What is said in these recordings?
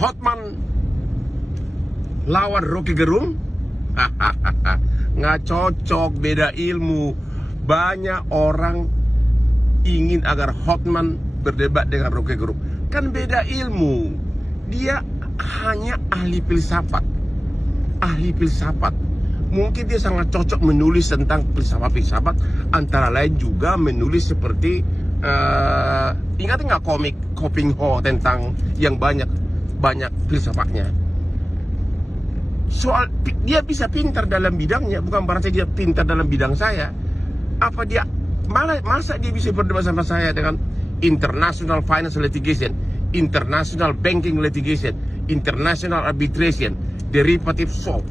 Hotman lawan Rocky Gerung. Nggak cocok, beda ilmu. Banyak orang ingin agar Hotman berdebat dengan Rocky Gerung, kan beda ilmu. Dia hanya ahli filsafat. Mungkin dia sangat cocok menulis tentang filsafat, antara lain juga menulis seperti ingat nggak komik Koping Ho tentang yang banyak filsafatnya. Soal dia bisa pintar dalam bidangnya, bukan berarti dia pintar dalam bidang saya. Apa dia masa dia bisa berdebat sama saya dengan international finance litigation, international banking litigation, international arbitration, derivative swap,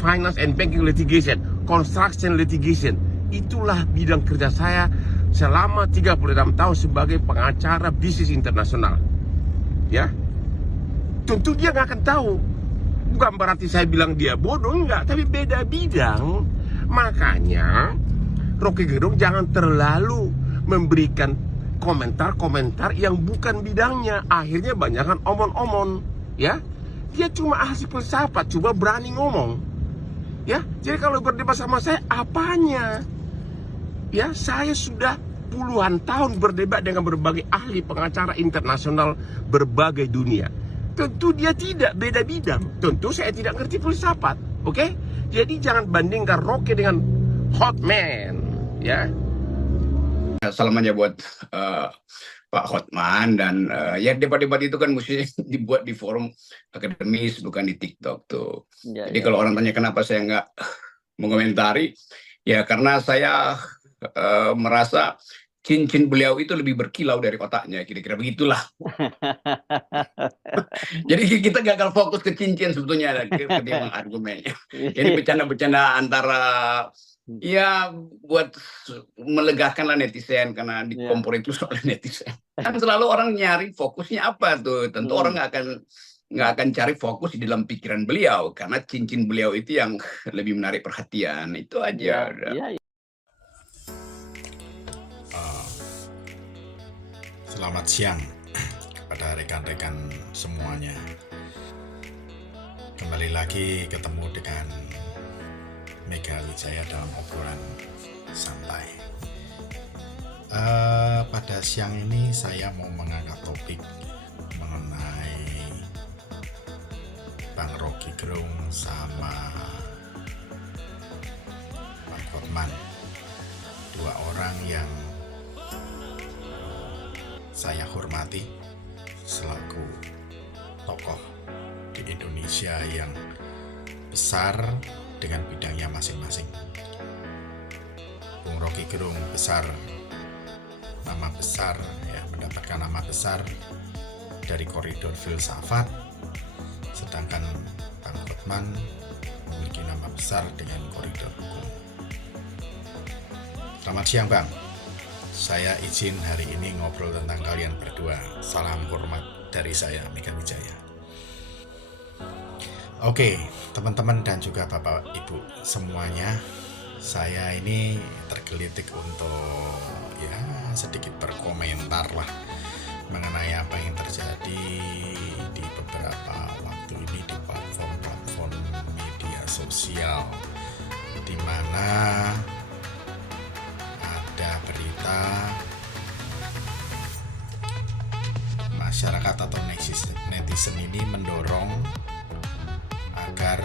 finance and banking litigation, construction litigation. Itulah bidang kerja saya selama 36 tahun sebagai pengacara bisnis internasional. Ya, tentu dia nggak akan tahu. Bukan berarti saya bilang dia bodoh, enggak, tapi beda bidang. Makanya Rocky Gerung jangan terlalu memberikan komentar-komentar yang bukan bidangnya. Akhirnya banyak kan omon-omon, ya. Dia cuma ahli filsafat, coba berani ngomong. Ya, jadi kalau berdebat sama saya, apanya? Ya, saya sudah puluhan tahun berdebat dengan berbagai ahli pengacara internasional berbagai dunia. Tentu dia tidak, beda bidang. Tentu saya tidak ngerti filsafat, oke? Jadi jangan bandingkan Rocky dengan Hotman, ya. Salam aja buat Pak Hotman, dan ya debat-debat itu kan mesti dibuat di forum akademis, bukan di TikTok tuh. Jadi kalau orang tanya kenapa saya nggak mengomentari, ya karena saya merasa cincin beliau itu lebih berkilau dari otaknya, kira-kira begitulah. Jadi kita gagal fokus ke cincin sebetulnya ketimbang argumennya. Jadi bercanda-bercanda antara ya buat melegakan lah netizen, karena dikompor itu soal netizen. Kan selalu orang nyari fokusnya apa tuh. Tentu orang nggak akan cari fokus di dalam pikiran beliau, karena cincin beliau itu yang lebih menarik perhatian. Itu aja. Selamat siang kepada rekan-rekan semuanya. Kembali lagi ketemu dengan Mega Wijaya dalam obrolan santai. Pada siang ini saya mau mengangkat topik mengenai Bang Rocky Gerung sama Bang Hotman. Dua orang yang saya hormati selaku tokoh di Indonesia yang besar dengan bidangnya masing-masing. Bung Rocky Gerung besar, nama besar, ya, mendapatkan nama besar dari koridor filsafat, sedangkan Bang Hotman memiliki nama besar dengan koridor hukum. Selamat siang Bang, saya izin hari ini ngobrol tentang kalian berdua. Salam hormat dari saya, Mega Wijaya. Oke, teman-teman dan juga Bapak Ibu semuanya, saya ini tergelitik untuk ya sedikit berkomentar lah mengenai apa yang terjadi di beberapa waktu ini di platform media sosial, di mana ada berita masyarakat atau netizen ini mendorong agar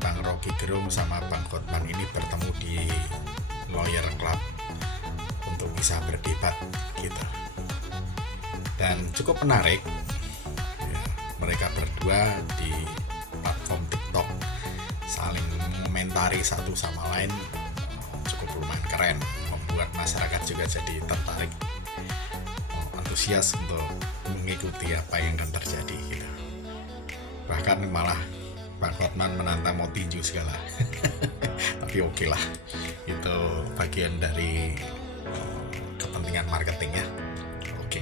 Bang Rocky Gerung sama Bang Hotman ini bertemu di Lawyer Club untuk bisa berdebat gitu. Dan cukup menarik ya, mereka berdua di platform TikTok saling mengomentari satu sama lain, cukup lumayan keren, membuat masyarakat juga jadi tertarik, antusias untuk mengikuti apa yang akan terjadi gitu. Bahkan malah Bang Hotman menantang mau tinju segala. Tapi oke lah, itu bagian dari kepentingan marketing ya. Oke.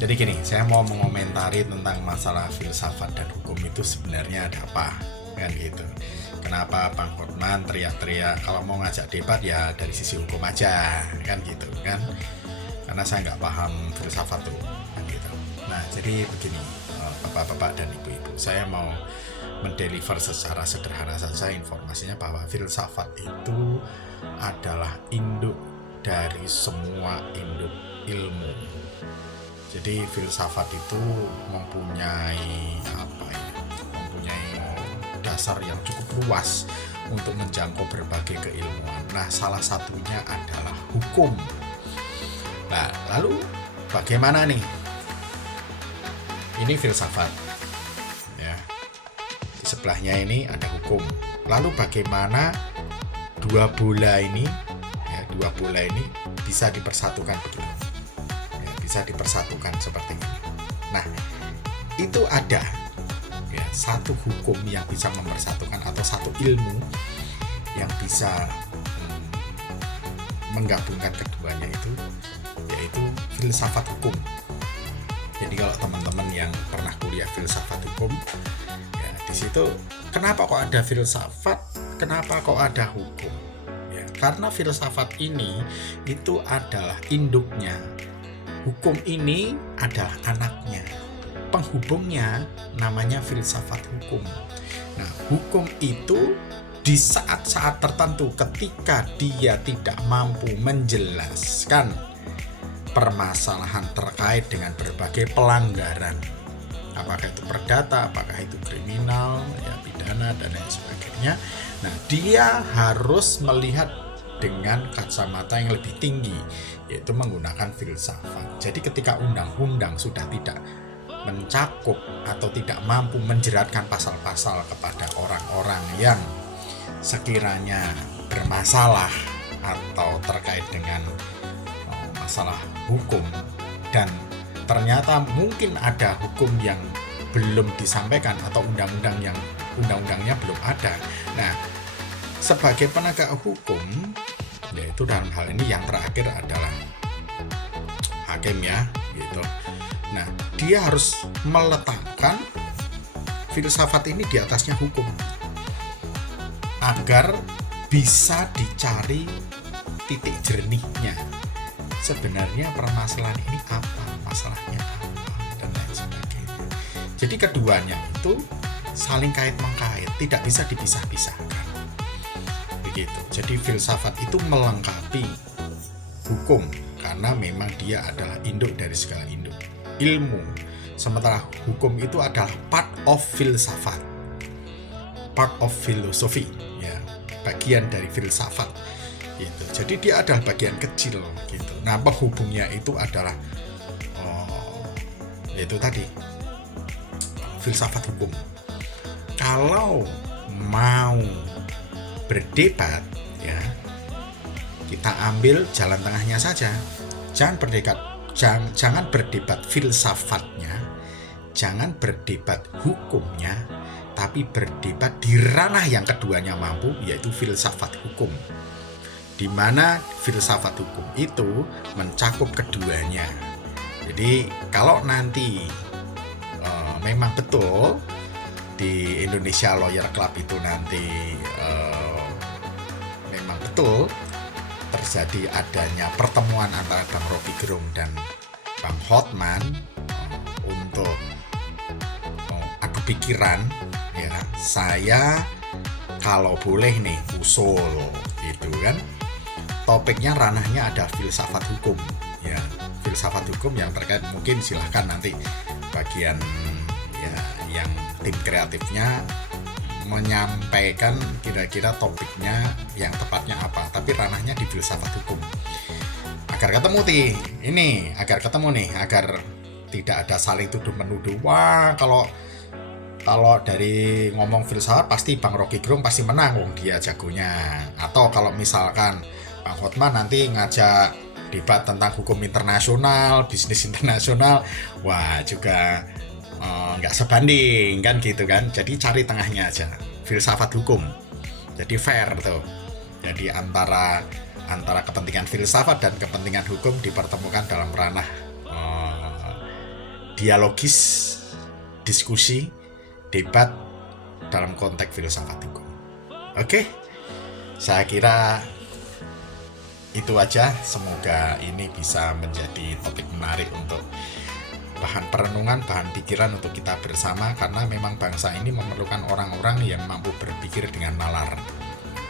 Jadi gini, saya mau mengomentari tentang masalah filsafat dan hukum itu sebenarnya ada apa, kan gitu. Kenapa Bang Hotman teriak-teriak kalau mau ngajak debat ya dari sisi hukum aja, kan gitu kan? Karena saya nggak paham filsafat tuh, kan gitu. Nah, jadi begini, Bapak-bapak dan ibu-ibu. Saya mau mendeliver secara sederhana saja informasinya bahwa filsafat itu adalah induk dari semua induk ilmu. Jadi filsafat itu mempunyai dasar yang cukup luas untuk menjangkau berbagai keilmuan. Nah, salah satunya adalah hukum. Nah, lalu bagaimana nih? Ini filsafat. Ya. Di sebelahnya ini ada hukum. Lalu bagaimana dua bola ini bisa dipersatukan begitu? Ya, bisa dipersatukan seperti ini. Nah, itu ada ya satu hukum yang bisa mempersatukan atau satu ilmu yang bisa menggabungkan keduanya itu, yaitu filsafat hukum. Jadi kalau teman-teman yang pernah kuliah filsafat hukum, ya di situ kenapa kok ada filsafat, kenapa kok ada hukum? Ya, karena filsafat ini itu adalah induknya, hukum ini adalah anaknya, penghubungnya namanya filsafat hukum. Nah, hukum itu di saat-saat tertentu ketika dia tidak mampu menjelaskan permasalahan terkait dengan berbagai pelanggaran, apakah itu perdata, apakah itu kriminal, ya pidana dan lain sebagainya. Nah, dia harus melihat dengan kacamata yang lebih tinggi, yaitu menggunakan filsafat. Jadi ketika undang-undang sudah tidak mencakup atau tidak mampu menjeratkan pasal-pasal kepada orang-orang yang sekiranya bermasalah atau terkait dengan masalah hukum, dan ternyata mungkin ada hukum yang belum disampaikan atau undang-undangnya belum ada. Nah, sebagai penegak hukum, yaitu dalam hal ini yang terakhir adalah hakim ya, gitu. Nah, dia harus meletakkan filsafat ini di atasnya hukum agar bisa dicari titik jernihnya. Sebenarnya permasalahan ini apa, masalahnya apa, dan lain sebagainya. Jadi keduanya itu saling kait-mengkait, tidak bisa dipisah-pisahkan. Begitu. Jadi filsafat itu melengkapi hukum karena memang dia adalah induk dari segala induk ilmu. Sementara hukum itu adalah part of filsafat, part of philosophy, ya, bagian dari filsafat. Gitu. Jadi dia adalah bagian kecil gitu. Nah, penghubungnya itu adalah itu tadi filsafat hukum. Kalau mau berdebat ya, kita ambil jalan tengahnya saja. Jangan berdebat filsafatnya, jangan berdebat hukumnya, tapi berdebat di ranah yang keduanya mampu, yaitu filsafat hukum, di mana filsafat hukum itu mencakup keduanya. Jadi kalau nanti memang betul di Indonesia Lawyer Club itu nanti memang betul terjadi adanya pertemuan antara Bang Rocky Gerung dan Bang Hotman untuk adu pikiran, ya, saya kalau boleh nih usul gitu kan, topiknya ranahnya ada filsafat hukum, ya, filsafat hukum yang terkait, mungkin silahkan nanti bagian ya yang tim kreatifnya menyampaikan kira-kira topiknya yang tepatnya apa, tapi ranahnya di filsafat hukum agar ketemu agar tidak ada saling tuduh menuduh. Wah, kalau dari ngomong filsafat pasti Bang Rocky Gerung pasti menang, wong dia jagonya. Atau kalau misalkan Bang Hotman nanti ngajak debat tentang hukum internasional, bisnis internasional, wah juga nggak sebanding kan gitu kan. Jadi cari tengahnya aja, filsafat hukum, jadi fair tuh. Jadi antara kepentingan filsafat dan kepentingan hukum dipertemukan dalam ranah dialogis, diskusi, debat dalam konteks filsafat hukum. Oke, saya kira itu aja. Semoga ini bisa menjadi topik menarik untuk bahan perenungan, bahan pikiran untuk kita bersama, karena memang bangsa ini memerlukan orang-orang yang mampu berpikir dengan nalar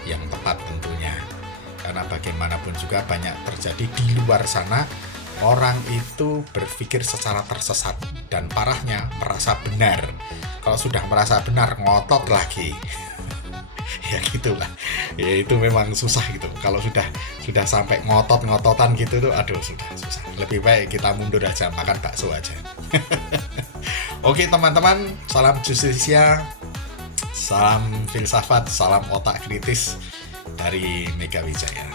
yang tepat tentunya. Karena bagaimanapun juga banyak terjadi di luar sana, orang itu berpikir secara tersesat dan parahnya merasa benar. Kalau sudah merasa benar, ngotot lagi. Ya gitulah. Ya itu memang susah gitu. Kalau sudah sampai ngotot-ngototan gitu tuh, aduh sudah susah. Lebih baik kita mundur aja, makan bakso aja. Oke teman-teman, salam Justisia, salam filsafat, salam otak kritis dari Mega Wijaya.